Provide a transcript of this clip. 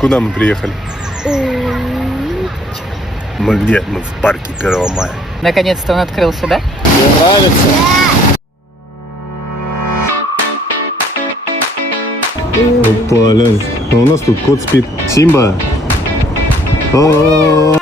Куда мы приехали? Мы где? Мы в парке 1 мая. Наконец-то он открылся, да? Тебе нравится? Опа, глянь. А у нас тут кот спит. Симба. О-о-о.